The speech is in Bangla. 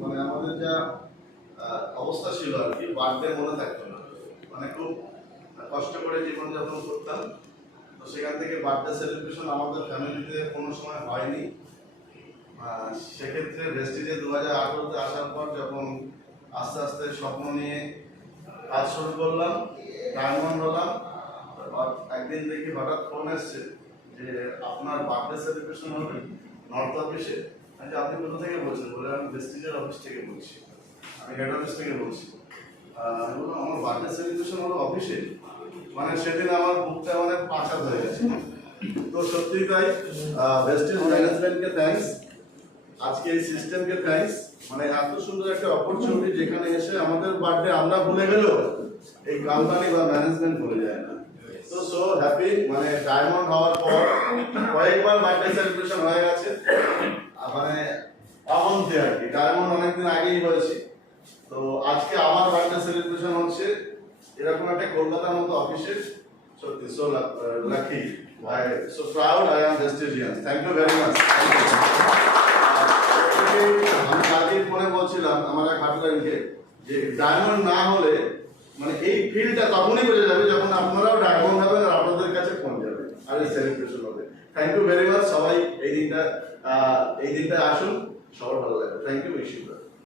মানে আমাদের যা অবস্থা ছিল আর কি, বার্থডে মনে থাকতো না, মানে খুব কষ্ট করে জীবনযাপন করতাম। তো সেখান থেকে বার্থডে সেলিব্রেশন আমাদের ফ্যামিলিতে কোনো সময় হয়নি। সেক্ষেত্রে ভেস্টিজে 2018-তে আসার পর যখন আস্তে আস্তে স্বপ্ন নিয়ে কাজ শুরু করলাম, ডায়মন্ড হলাম, একদিন দেখি হঠাৎ ফোন এসছে যে আপনার বার্থডে সেলিব্রেশন হবে নর্থ অফিসে। আচ্ছা, আপনি কোথা থেকে বলছেন? বলে আমি ভেস্টিজের অফিস থেকে বলছি, আমি হেড অফিস থেকে বলছি। আমি বললাম আমার বার্থডে সেলিব্রেশন হলো অফিসে? মানে সেদিন আমার বুকটা মানে পাঁচাত হয়ে গেছে। তো সত্যি তাই, ভেস্টিজ ম্যানেজমেন্টকে থ্যাঙ্কস, আজকে এই সিস্টেমকে থ্যাঙ্কস। মানে এত সুন্দর একটা অপরচুনিটি যেখানে এসে আমাদের বার্থডে আমরা ভুলে গেলেও এই কোম্পানি বা ম্যানেজমেন্ট ভুলে যায় না। তো সো হ্যাপি, মানে ডায়মন্ড হওয়ার পর কয়েকবার বার্থডে সেলিব্রেশন হয়ে গেছে, মানে অমন্তে আর কি। ডায়মন্ড অনেকদিন আগেই হয়েছে, তো আজকে আমার বার্থডে সেলিব্রেশন হচ্ছে এরকম একটা কলকাতার মতো অফিসে। সত্যি so lucky, I so proud, I am Vestigian. Thank you very much. আমি কালকে ফোনে বলছিলাম আমার এক হাটলাইনকে যে ডায়মন্ড না হলে মানে এই ফিল্ডটা তখনই বোঝা যাবে যখন আপনারাও ডায়মন্ড হবেন আর আপনাদের কাছে ফোন যাবে আর এই সেলিব্রেশন হবে। Thank you very much. সবাই এই দিনটা আসুন, সবার ভালো লাগবে। Thank you, wish you.